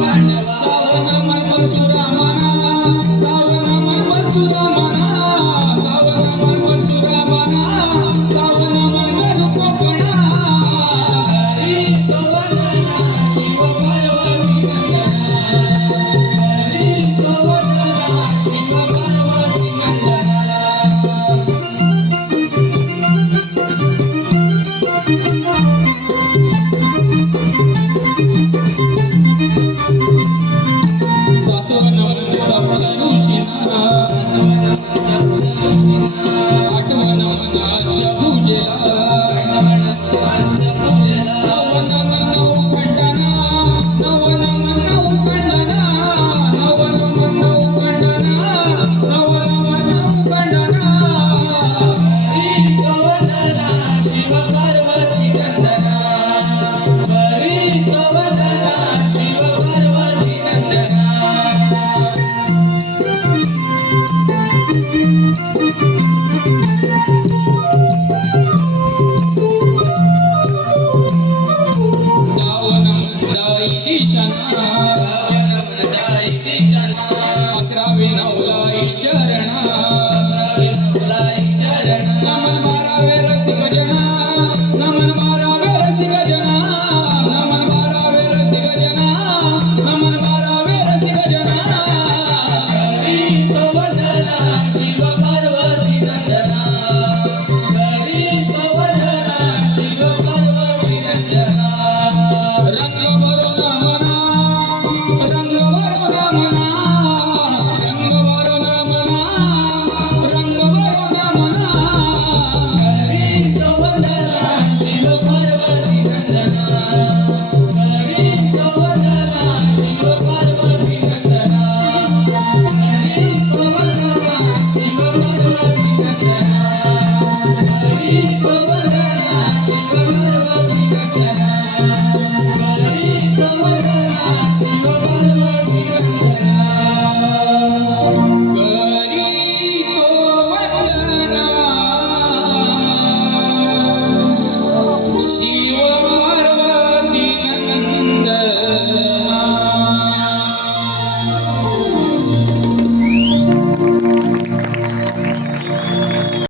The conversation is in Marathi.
पांडवा I'm